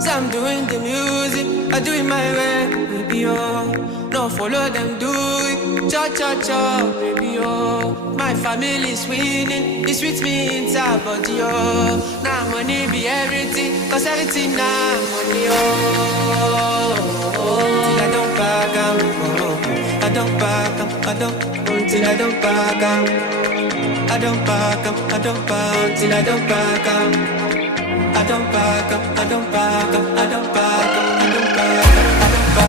So I'm doing the music, I do it my way, baby, oh. No follow them, do it, cha cha cha, baby, oh. My family's winning, it sweets me inside body, oh. Now money be everything, cause everything now money, oh. Till I don't back out, oh. I don't back up, I don't, till I don't back out. I don't back up, I don't back till I don't back up. I don't back up, I don't back up, I don't back up, I don't back up.